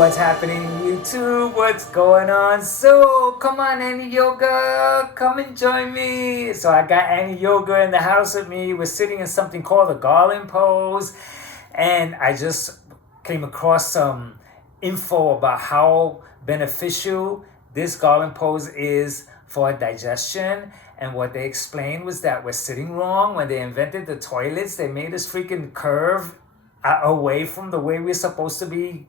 What's happening YouTube? What's going on? So come on, Annie Yoga, come and join me. So I got Annie Yoga in the house with me. We're sitting in something called the Garland pose, and I just came across some info about how beneficial this Garland pose is for digestion. And what they explained was that we're sitting wrong. When they invented the toilets, they made us freaking curve away from the way we're supposed to be,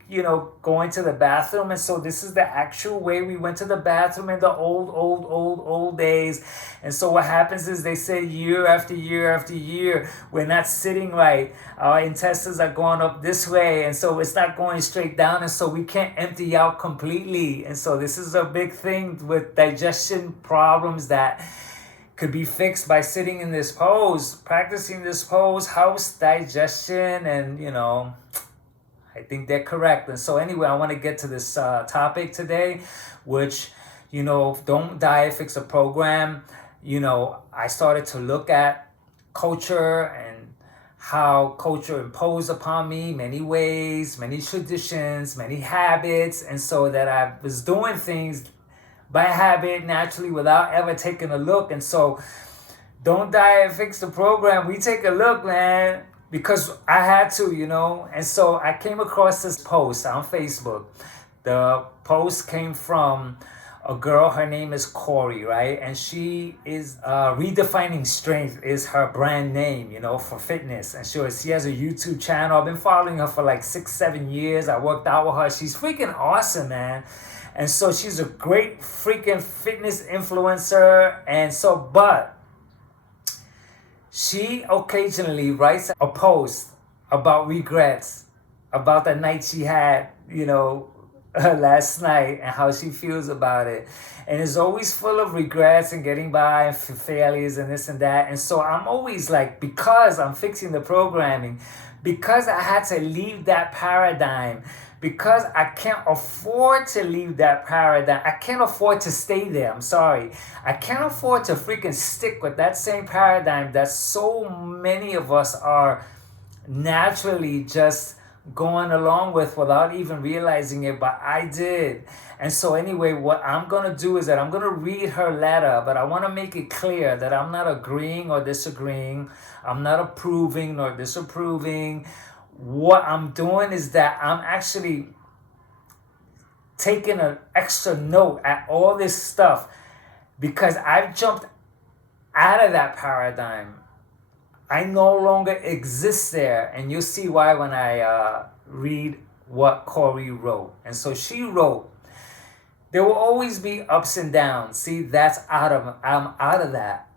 going to the bathroom. And so this is the actual way we went to the bathroom in the old days. And so what happens is they say year after year after year, we're not sitting right. Our intestines are going up this way. And so it's not going straight down. And so we can't empty out completely. And so this is a big thing with digestion problems that could be fixed by sitting in this pose, practicing this pose, helps digestion, and I think they're correct. And so anyway, I want to get to this topic today, which, don't diet, fix a program. I started to look at culture and how culture imposed upon me many ways, many traditions, many habits, and so that I was doing things by habit, naturally, without ever taking a look. And so don't diet, fix the program. We take a look, man, because I had to, And so I came across this post on Facebook. The post came from a girl. Her name is Corey, right? And she is Redefining Strength is her brand name, for fitness. And she has a YouTube channel. I've been following her for like 6-7 years. I worked out with her. She's freaking awesome, man. And so she's a great freaking fitness influencer. And so, but she occasionally writes a post about regrets, about the night she had, last night, and how she feels about it. And it's always full of regrets and getting by and failures and this and that. And so I'm always like, because I'm fixing the programming, because I had to leave that paradigm, because I can't afford to leave that paradigm. I can't afford to stay there. I'm sorry. I can't afford to freaking stick with that same paradigm that so many of us are naturally just going along with without even realizing it, but I did. And so anyway, what I'm going to do is that I'm going to read her letter, but I want to make it clear that I'm not agreeing or disagreeing. I'm not approving nor disapproving. What I'm doing is that I'm actually taking an extra note at all this stuff because I've jumped out of that paradigm. I no longer exist there, and you'll see why when I read what Corey wrote. And so she wrote, there will always be ups and downs. See, I'm out of that.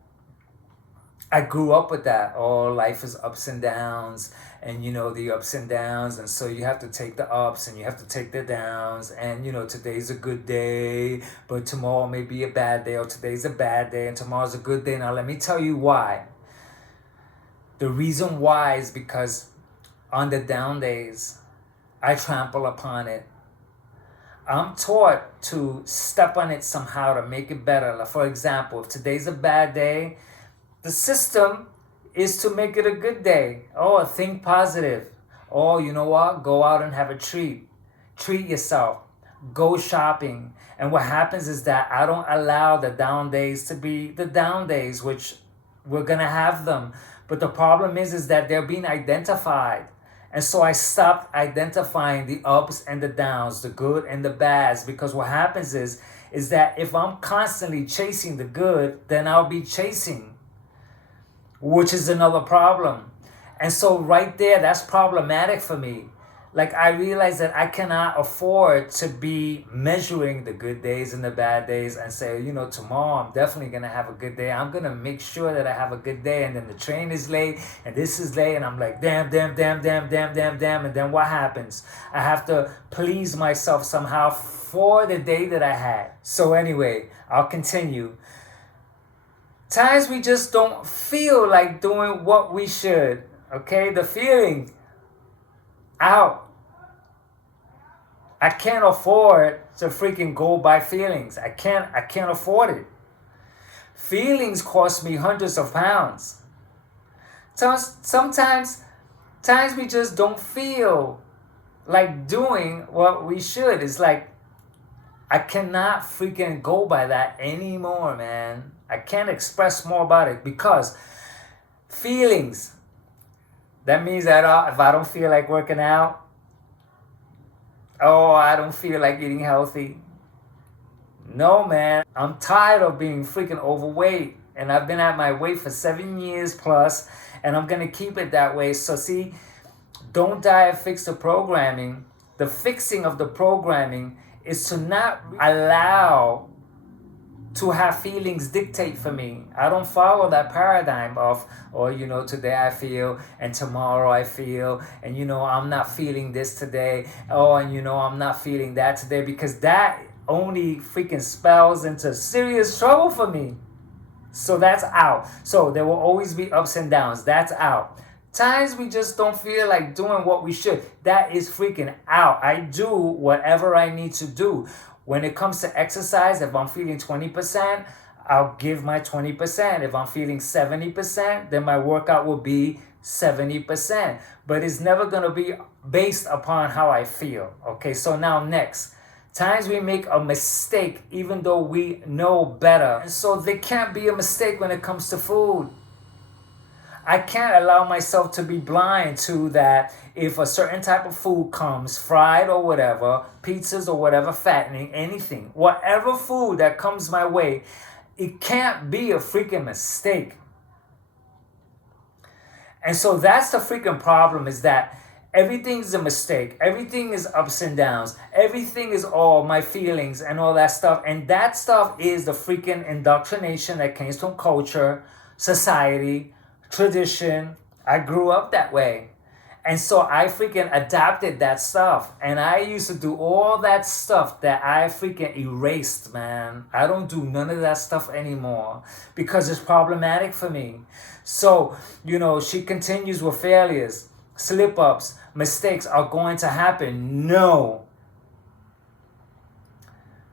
I grew up with that. Oh, life is ups and downs, and the ups and downs, and so you have to take the ups and you have to take the downs, and today's a good day, but tomorrow may be a bad day, or today's a bad day and tomorrow's a good day. Now let me tell you why. The reason why is because on the down days, I trample upon it. I'm taught to step on it somehow to make it better. Like, for example, if today's a bad day, the system is to make it a good day. Oh, think positive. Oh, you know what? Go out and have a treat. Treat yourself. Go shopping. And what happens is that I don't allow the down days to be the down days, which we're going to have them. But the problem is that they're being identified. And so I stopped identifying the ups and the downs, the good and the bads, because what happens is that if I'm constantly chasing the good, then I'll be chasing, which is another problem. And so right there, that's problematic for me. Like, I realize that I cannot afford to be measuring the good days and the bad days and say, tomorrow I'm definitely going to have a good day. I'm going to make sure that I have a good day. And then the train is late and this is late. And I'm like, damn. And then what happens? I have to please myself somehow for the day that I had. So anyway, I'll continue. Times we just don't feel like doing what we should. Okay, the feeling out. I can't afford to freaking go by feelings. I can't afford it. Feelings cost me hundreds of pounds. Sometimes we just don't feel like doing what we should. It's like I cannot freaking go by that anymore, man. I can't express more about it because feelings. That means that if I don't feel like working out, oh, I don't feel like eating healthy. No, man. I'm tired of being freaking overweight. And I've been at my weight for 7 years plus, and I'm going to keep it that way. So, see, don't diet fix the programming. The fixing of the programming is to not allow to have feelings dictate for me. I don't follow that paradigm of, oh, today I feel and tomorrow I feel, and I'm not feeling this today. Oh, and I'm not feeling that today, because that only freaking spells into serious trouble for me. So that's out. So there will always be ups and downs. That's out. Times we just don't feel like doing what we should. That is freaking out. I do whatever I need to do. When it comes to exercise, if I'm feeling 20%, I'll give my 20%. If I'm feeling 70%, then my workout will be 70%. But it's never going to be based upon how I feel. Okay, so now next. Times we make a mistake even though we know better. And so there can't be a mistake when it comes to food. I can't allow myself to be blind to that. If a certain type of food comes, fried or whatever, pizzas or whatever, fattening, anything, whatever food that comes my way, it can't be a freaking mistake. And so that's the freaking problem, is that everything's a mistake. Everything is ups and downs. Everything is all my feelings and all that stuff. And that stuff is the freaking indoctrination that comes from culture, society, tradition. I grew up that way. And so I freaking adapted that stuff. And I used to do all that stuff that I freaking erased, man. I don't do none of that stuff anymore because it's problematic for me. So, she continues with failures, slip-ups, mistakes are going to happen. No.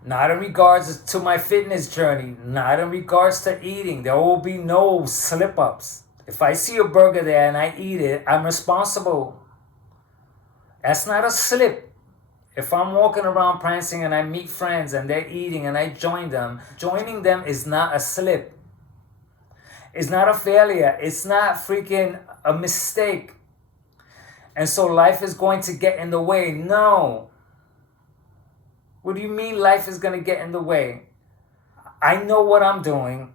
Not in regards to my fitness journey. Not in regards to eating. There will be no slip-ups. If I see a burger there and I eat it, I'm responsible. That's not a slip. If I'm walking around prancing and I meet friends and they're eating and I join them, joining them is not a slip. It's not a failure. It's not freaking a mistake. And so life is going to get in the way. No. What do you mean life is going to get in the way? I know what I'm doing.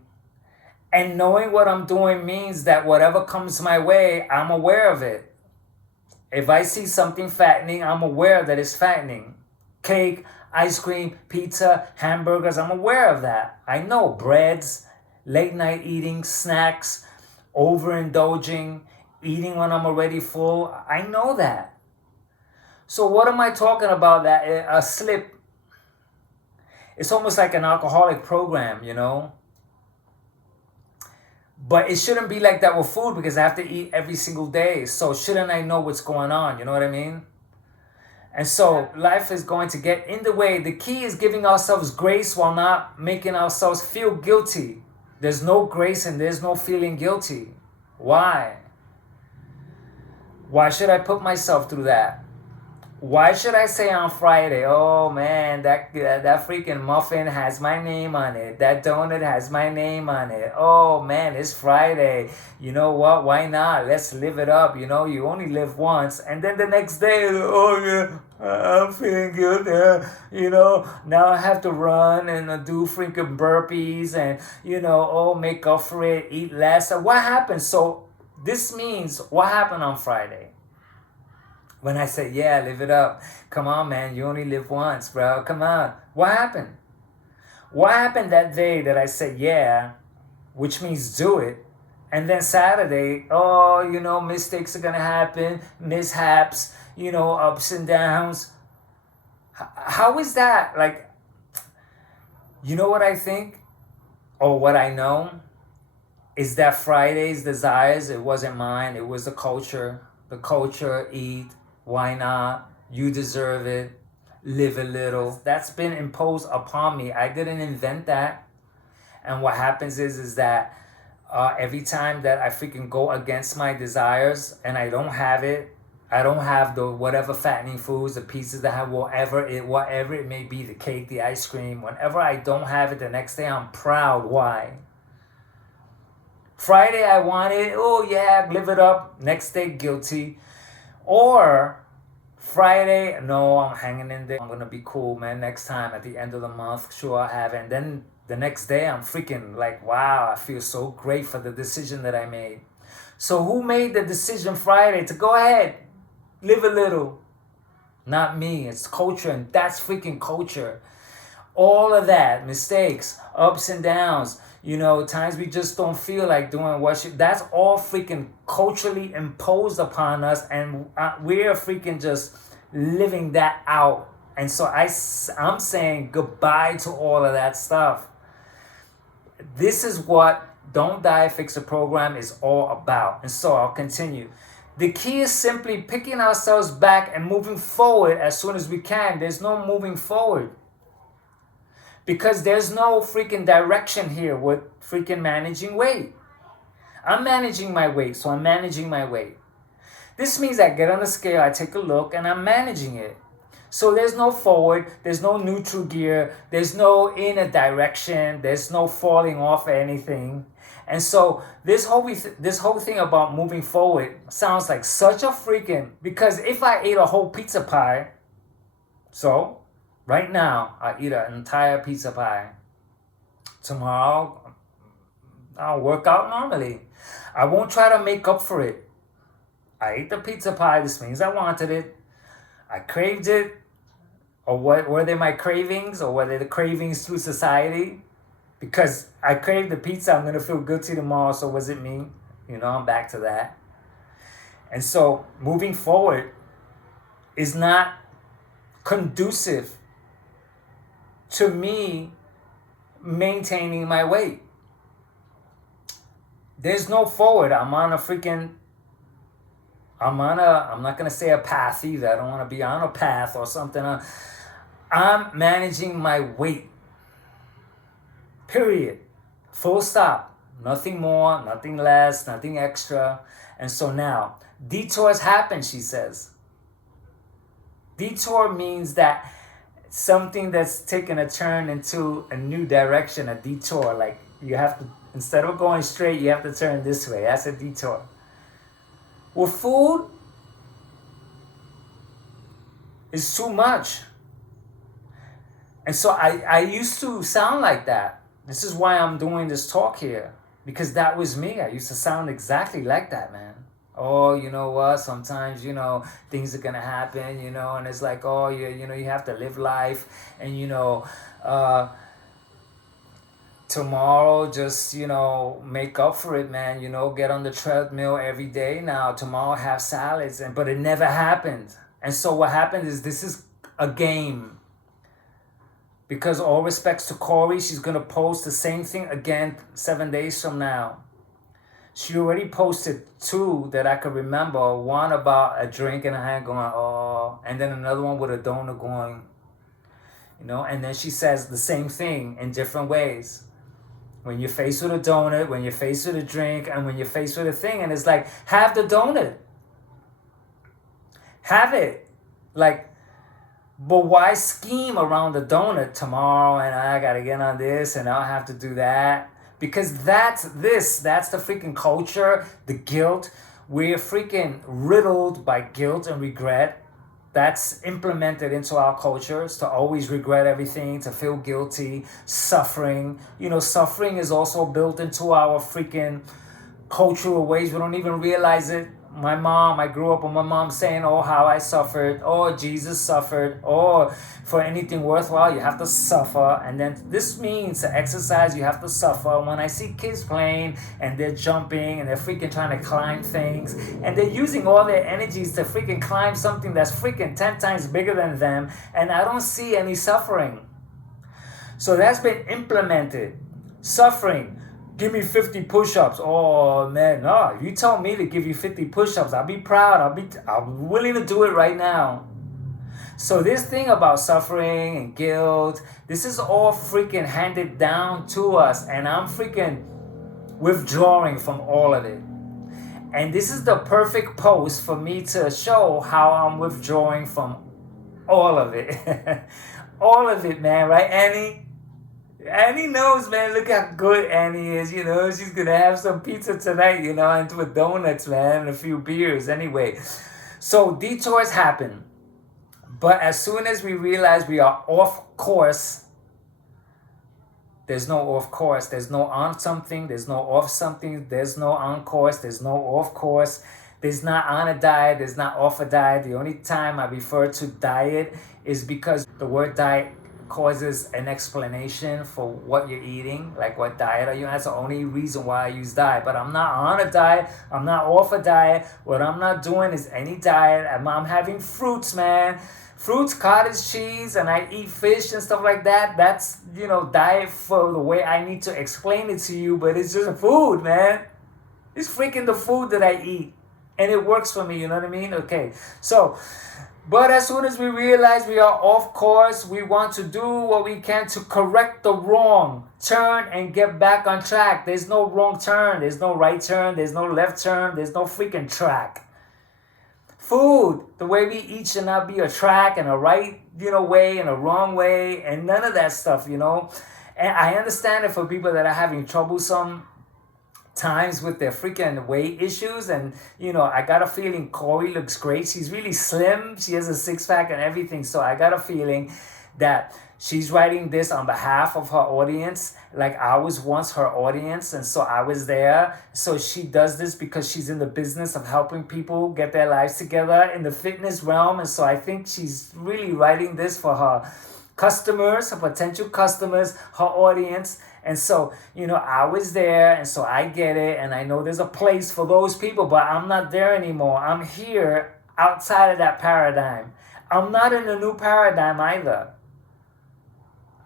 And knowing what I'm doing means that whatever comes my way, I'm aware of it. If I see something fattening, I'm aware that it's fattening. Cake, ice cream, pizza, hamburgers, I'm aware of that. I know breads, late night eating, snacks, overindulging, eating when I'm already full. I know that. So what am I talking about? That a slip. It's almost like an alcoholic program, But it shouldn't be like that with food because I have to eat every single day. So shouldn't I know what's going on? You know what I mean? And so life is going to get in the way. The key is giving ourselves grace while not making ourselves feel guilty. There's no grace and there's no feeling guilty. Why? Why should I put myself through that? Why should I say on Friday, oh man, that freaking muffin has my name on it. That donut has my name on it. Oh man, it's Friday. You know what? Why not? Let's live it up. You only live once. And then the next day, oh yeah, I'm feeling good. Now I have to run and do freaking burpees and, make up for it, eat less. What happened? So this means what happened on Friday? When I said, yeah, live it up. Come on, man. You only live once, bro. Come on. What happened? What happened that day that I said, yeah, which means do it. And then Saturday, mistakes are going to happen, mishaps, ups and downs. How is that? Like, what I think or what I know is that Friday's desires, it wasn't mine. It was the culture. The culture, eat. Why not? You deserve it. Live a little. That's been imposed upon me. I didn't invent that. And what happens is that every time that I freaking go against my desires and I don't have it, I don't have the whatever fattening foods, the pizzas that have whatever it may be, the cake, the ice cream. Whenever I don't have it, the next day I'm proud. Why? Friday I want it. Oh yeah, live it up. Next day guilty. Or Friday, no, I'm hanging in there. I'm gonna be cool, man. Next time at the end of the month, sure I'll have it. And then the next day I'm freaking like, wow, I feel so great for the decision that I made. So who made the decision Friday to go ahead, live a little? Not me. It's culture, and that's freaking culture. All of that, mistakes, ups and downs, times we just don't feel like doing that's all freaking culturally imposed upon us, and we're freaking just living that out. And so I'm saying goodbye to all of that stuff. This is what Don't Die, Fix a Program is all about. And so I'll continue. The key is simply picking ourselves back and moving forward as soon as we can. There's no moving forward, because there's no freaking direction here with freaking managing weight. I'm managing my weight, so I'm managing my weight. This means I get on the scale, I take a look, and I'm managing it. So there's no forward, there's no neutral gear, there's no in a direction, there's no falling off anything. And so this whole thing about moving forward sounds like such a freaking, because if I ate a whole pizza pie, so right now I eat an entire pizza pie. Tomorrow I'll work out normally. I won't try to make up for it. I ate the pizza pie, this means I wanted it. I craved it. Or what were they my cravings, or were they the cravings through society? Because I craved the pizza, I'm gonna feel guilty tomorrow, so was it me? I'm back to that. And so moving forward is not conducive to me maintaining my weight. There's no forward. I'm not gonna say a path either. I don't wanna be on a path or something. I'm managing my weight. Period. Full stop. Nothing more, nothing less, nothing extra. And so now, detours happen, she says. Detour means that something that's taken a turn into a new direction, a detour. Like you have to, instead of going straight, you have to turn this way. That's a detour. With food, it's too much. And so I used to sound like that. This is why I'm doing this talk here. Because that was me. I used to sound exactly like that, man. Oh, you know what? Sometimes, things are going to happen, and it's like, oh, you have to live life. And, tomorrow, just, make up for it, man. Get on the treadmill every day now. Tomorrow, have salads. But it never happened. And so what happened is this is a game. Because all respects to Corey, she's going to post the same thing again 7 days from now. She already posted 2 that I could remember. One about a drink in her hand going, oh. And then another one with a donut going, And then she says the same thing in different ways. When you're faced with a donut, when you're faced with a drink, and when you're faced with a thing. And it's like, have the donut. Have it. But why scheme around the donut tomorrow, and I gotta get on this and I'll have to do that? Because that's the freaking culture, the guilt. We're freaking riddled by guilt and regret. That's implemented into our cultures, to always regret everything, to feel guilty, suffering. Suffering is also built into our freaking cultural ways. We don't even realize it. I grew up with my mom saying, oh, how I suffered. Oh, Jesus suffered. Oh, for anything worthwhile, you have to suffer. And then this means to exercise, you have to suffer. When I see kids playing and they're jumping and they're freaking trying to climb things and they're using all their energies to freaking climb something that's freaking 10 times bigger than them, and I don't see any suffering. So that's been implemented. Suffering. Give me 50 push-ups. Oh, man, no. If you tell me to give you 50 push-ups, I'll be proud. I'm willing to do it right now. So this thing about suffering and guilt, this is all freaking handed down to us. And I'm freaking withdrawing from all of it. And this is the perfect post for me to show how I'm withdrawing from all of it. All of it, man, right, Annie? Annie knows, man. Look how good Annie is. You know, she's gonna have some pizza tonight, you know, and with donuts, man, and a few beers. Anyway, so detours happen. But as soon as we realize we are off course, there's no off course. There's no on something. There's no off something. There's no on course. There's no off course. There's not on a diet. There's not off a diet. The only time I refer to diet is because the word diet causes an explanation for what you're eating, like what diet are you on. That's the only reason why I use diet. But I'm not on a diet. I'm not off a diet. What I'm not doing is any diet. I'm having fruits, man. Fruits, cottage cheese, and I eat fish and stuff like that. That's, you know, diet for the way I need to explain it to you, but it's just food, man. It's freaking the food that I eat. And it works for me, you know what I mean? Okay, so, but as soon as we realize we are off course, we want to do what we can to correct the wrong turn and get back on track. There's no wrong turn. There's no right turn. There's no left turn. There's no freaking track. Food, the way we eat should not be a track and a right, you know, way and a wrong way and none of that stuff, you know. And I understand it for people that are having troublesome times with their freaking weight issues. And, you know, I got a feeling Corey looks great. She's really slim. She has a six-pack and everything. So I got a feeling that she's writing this on behalf of her audience, like I was once her audience, and so I was there. So she does this because she's in the business of helping people get their lives together in the fitness realm. And so I think she's really writing this for her customers, her potential customers, her audience. And so, you know, I was there, and so I get it, and I know there's a place for those people, but I'm not there anymore. I'm here outside of that paradigm. I'm not in a new paradigm either.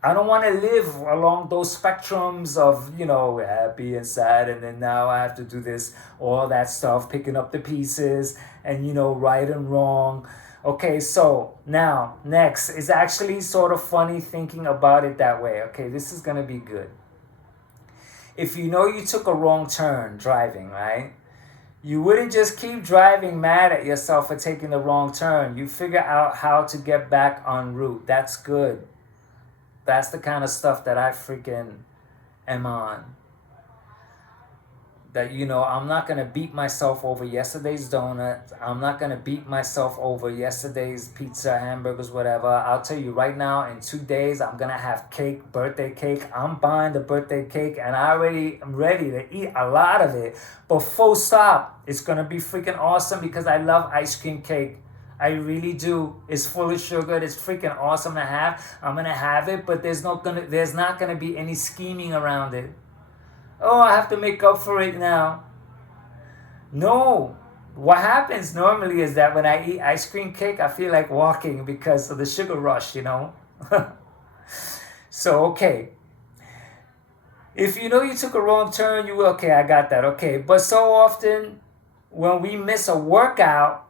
I don't want to live along those spectrums of, you know, happy and sad, and then now I have to do this, all that stuff, picking up the pieces, and, you know, right and wrong. Okay, so now, next, it's actually sort of funny thinking about it that way. Okay, this is going to be good. If you know you took a wrong turn driving, right? You wouldn't just keep driving mad at yourself for taking the wrong turn. You figure out how to get back en route. That's good. That's the kind of stuff that I freaking am on. That, you know, I'm not going to beat myself over yesterday's donut. I'm not going to beat myself over yesterday's pizza, hamburgers, whatever. I'll tell you right now, in 2 days, I'm going to have cake, birthday cake. I'm buying the birthday cake, and I already am ready to eat a lot of it. But full stop, it's going to be freaking awesome because I love ice cream cake. I really do. It's full of sugar. It's freaking awesome to have. I'm going to have it, but there's not going to be any scheming around it. Oh, I have to make up for it now. No. What happens normally is that when I eat ice cream cake, I feel like walking because of the sugar rush, you know. So, okay. If you know you took a wrong turn, you will, okay, I got that, okay. But so often, when we miss a workout,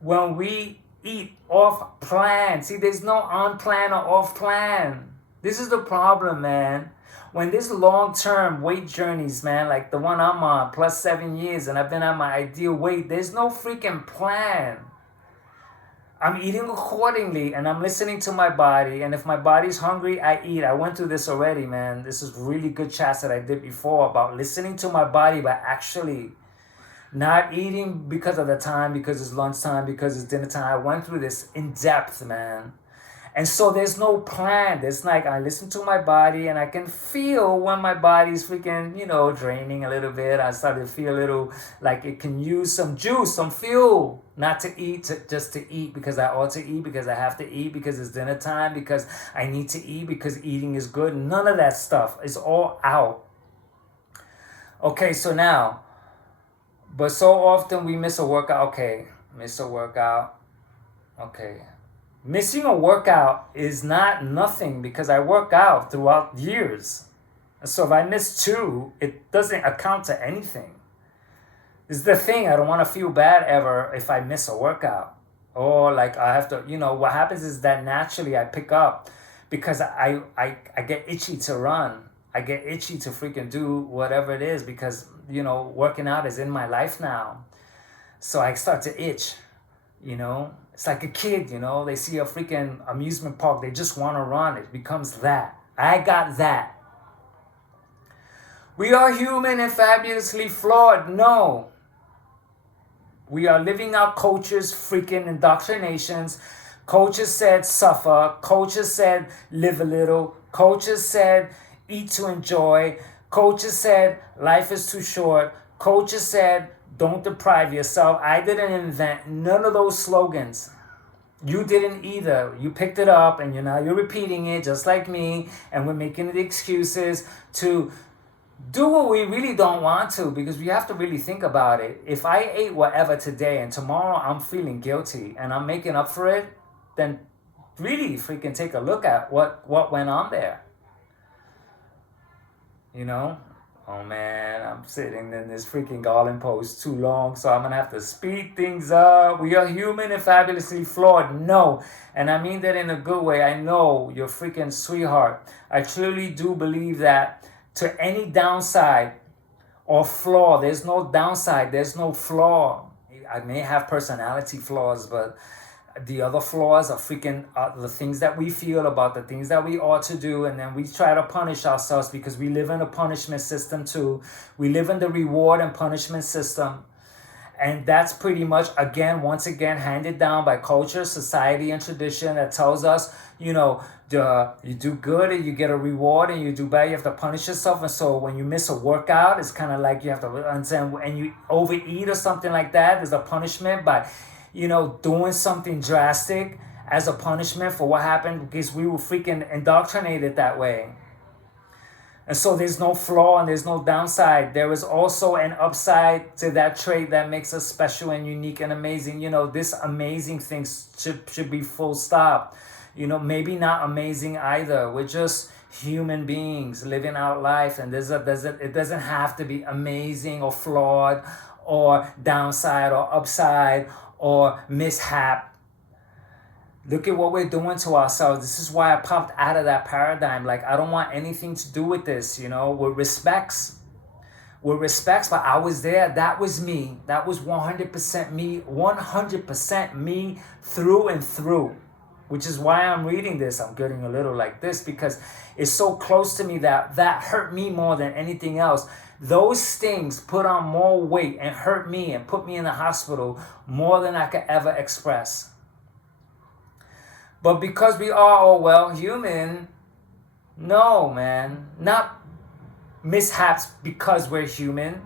when we eat off plan, see, there's no on plan or off plan. This is the problem, man. When this long-term weight journeys, man, like the one I'm on, plus 7 years, and I've been at my ideal weight, there's no freaking plan. I'm eating accordingly, and I'm listening to my body, and if my body's hungry, I eat. I went through this already, man. This is really good chats that I did before about listening to my body, but actually not eating because of the time, because it's lunchtime, because it's dinner time. I went through this in depth, man. And so there's no plan. There's like, I listen to my body and I can feel when my body's freaking, you know, draining a little bit. I start to feel a little like it can use some juice, some fuel. Not to eat, just to eat because I ought to eat, because I have to eat, because it's dinner time, because I need to eat, because eating is good. None of that stuff is all out. Okay, so now, but so often we miss a workout. Okay, miss a workout. Okay. Missing a workout is not nothing because I work out throughout years. So if I miss 2, it doesn't account to anything. This is the thing. I don't want to feel bad ever if I miss a workout. Or like I have to, you know, what happens is that naturally I pick up because I get itchy to run. I get itchy to freaking do whatever it is because, you know, working out is in my life now. So I start to itch, you know. It's like a kid, you know. They see a freaking amusement park, they just want to run. It becomes that. I got that. We are human and fabulously flawed. No. We are living out culture's freaking indoctrinations. Culture said suffer. Culture said live a little. Culture said eat to enjoy. Culture said life is too short. Culture said don't deprive yourself. I didn't invent none of those slogans. You didn't either. You picked it up and you're repeating it just like me, and we're making the excuses to do what we really don't want to, because we have to really think about it. If I ate whatever today and tomorrow I'm feeling guilty and I'm making up for it, then really freaking take a look at what went on there. You know? Oh man, I'm sitting in this freaking Garland post too long, so I'm gonna have to speed things up. We are human and fabulously flawed. No. And I mean that in a good way. I know you're freaking sweetheart. I truly do believe that to any downside or flaw, there's no downside, there's no flaw. I may have personality flaws, but the other flaws are freaking the things that we feel about the things that we ought to do, and then we try to punish ourselves because we live in a punishment system too. We live in the reward and punishment system. And that's pretty much, once again, handed down by culture, society, and tradition that tells us, you do good and you get a reward, and you do bad, you have to punish yourself. And so when you miss a workout, it's kind of like you have to understand, and you overeat or something like that, there's a punishment by, doing something drastic as a punishment for what happened, because we were freaking indoctrinated that way. And so there's no flaw and there's no downside. There is also an upside to that trait that makes us special and unique and amazing. This amazing thing should be full stop. Maybe not amazing either. We're just human beings living out life, and it doesn't have to be amazing or flawed or downside or upside or mishap. Look at what we're doing to ourselves. This is why I popped out of that paradigm. Like, I don't want anything to do with this, with respects. With respects, but I was there. That was me. That was 100% me. 100% me through and through. Which is why I'm reading this. I'm getting a little like this because it's so close to me that hurt me more than anything else. Those things put on more weight and hurt me and put me in the hospital more than I could ever express. But because we are, human, no, man. Not mishaps because we're human.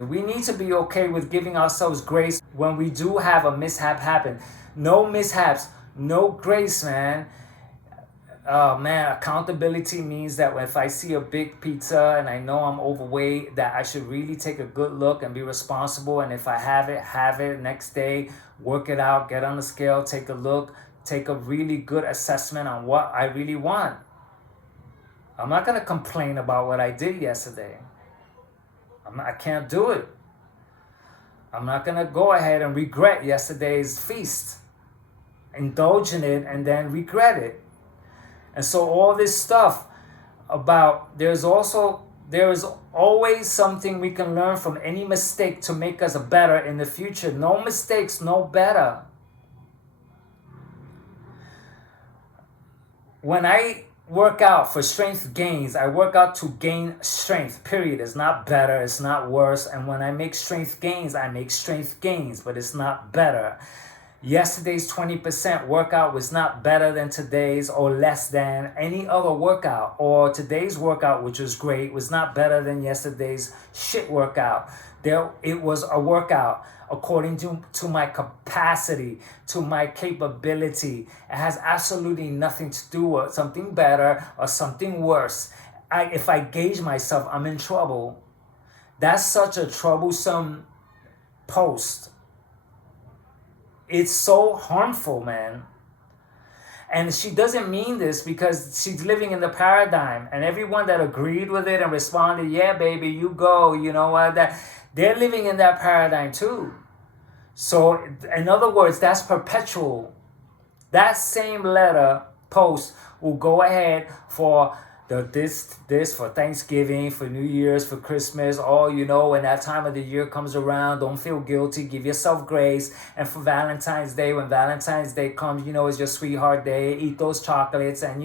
We need to be okay with giving ourselves grace when we do have a mishap happen. No mishaps, no grace, man. Oh, man, accountability means that if I see a big pizza and I know I'm overweight, that I should really take a good look and be responsible. And if I have it next day, work it out, get on the scale, take a look. Take a really good assessment on what I really want. I'm not going to complain about what I did yesterday. I can't do it. I'm not going to go ahead and regret yesterday's feast. Indulge in it and then regret it. And so all this stuff about there is always something we can learn from any mistake to make us better in the future. No mistakes, no better. When I work out for strength gains, I work out to gain strength, period. It's not better, it's not worse. And when I make strength gains, I make strength gains, but it's not better. Yesterday's 20% workout was not better than today's or less than any other workout. Or today's workout, which was great, was not better than yesterday's shit workout. It was a workout according to my capacity, to my capability. It has absolutely nothing to do with something better or something worse. If I gauge myself, I'm in trouble. That's such a troublesome post. It's so harmful, man. And she doesn't mean this because she's living in the paradigm. And everyone that agreed with it and responded, yeah, baby, you go, you know what, they're living in that paradigm too. So, in other words, that's perpetual. That same letter post will go ahead for this for Thanksgiving, for New Year's, for Christmas. Oh, when that time of the year comes around, don't feel guilty. Give yourself grace. And for Valentine's Day, when Valentine's Day comes, it's your sweetheart day. Eat those chocolates and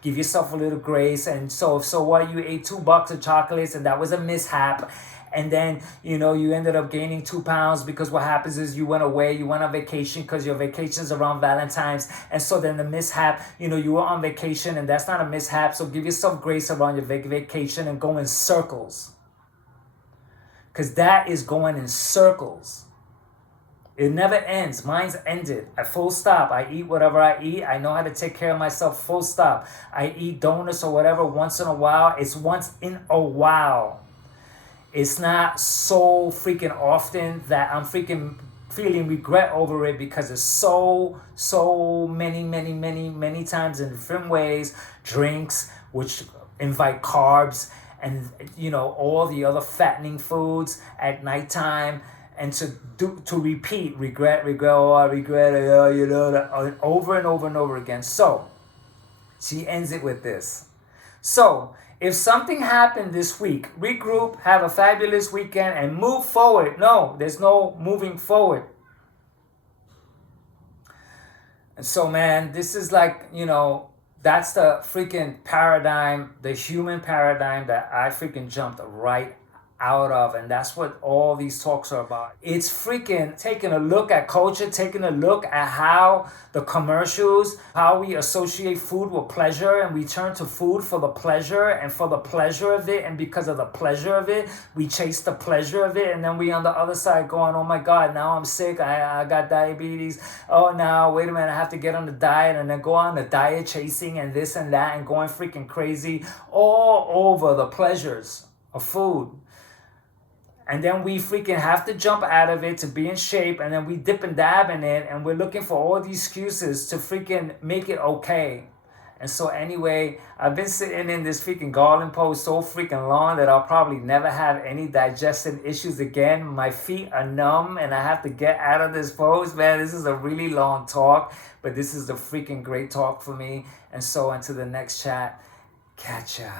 give yourself a little grace. And so what? You ate $2 of chocolates, and that was a mishap. And then, you ended up gaining 2 pounds because what happens is you went away, you went on vacation because your vacation's around Valentine's. And so then the mishap, you were on vacation, and that's not a mishap. So give yourself grace around your vacation and go in circles. Because that is going in circles. It never ends. Mine's ended. At full stop. I eat whatever I eat. I know how to take care of myself. Full stop. I eat donuts or whatever once in a while. It's once in a while. It's not so freaking often that I'm freaking feeling regret over it, because it's so many times in different ways. Drinks, which invite carbs, and all the other fattening foods at nighttime, and to repeat regret, oh, I regret it, over and over and over again. So she ends it with this. So if something happened this week, regroup, have a fabulous weekend, and move forward. No, there's no moving forward. And so, man, this is like, that's the freaking paradigm, the human paradigm that I freaking jumped right out of. And that's what all these talks are about. It's freaking taking a look at culture, taking a look at how the commercials, how we associate food with pleasure, and we turn to food for the pleasure and for the pleasure of it. And because of the pleasure of it, we chase the pleasure of it. And then we on the other side going, oh my God, now I'm sick. I got diabetes. Oh, now, wait a minute, I have to get on the diet, and then go on the diet chasing and this and that and going freaking crazy all over the pleasures of food. And then we freaking have to jump out of it to be in shape, and then we dip and dab in it, and we're looking for all these excuses to freaking make it okay. And so anyway, I've been sitting in this freaking Garland pose so freaking long that I'll probably never have any digestion issues again. My feet are numb, and I have to get out of this pose, man. This is a really long talk, but this is a freaking great talk for me. And so until the next chat, catch ya.